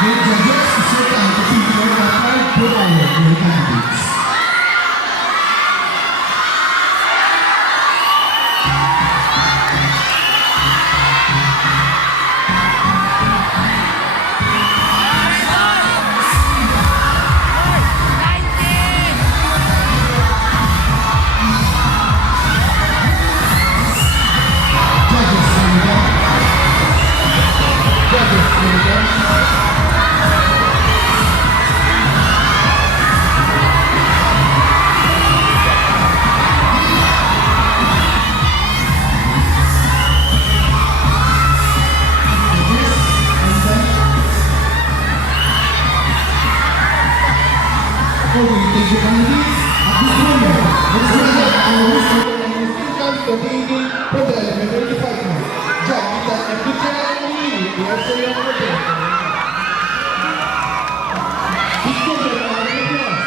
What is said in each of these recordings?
Okay, judges, it's your time to pick your top 5 per hour for your candidates. Okay, thank you, candidates. At this moment, let's present our host and students competing for the elementary department. Jack, Ethan, and Peter, and Lily, we are so young for them. Let's go to our class.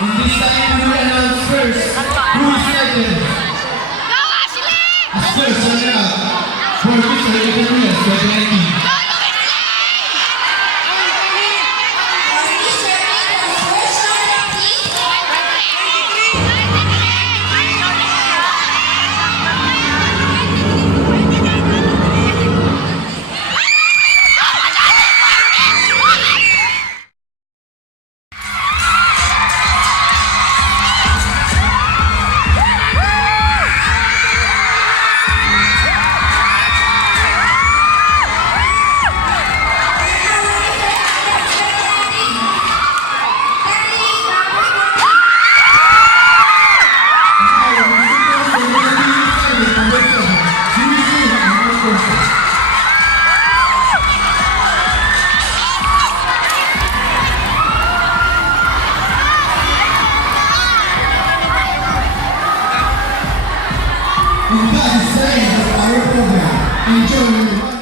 In this time, we will announce first who is selected as first runner-up for Miss Philippines 2019. And that is the end of our program. Enjoy.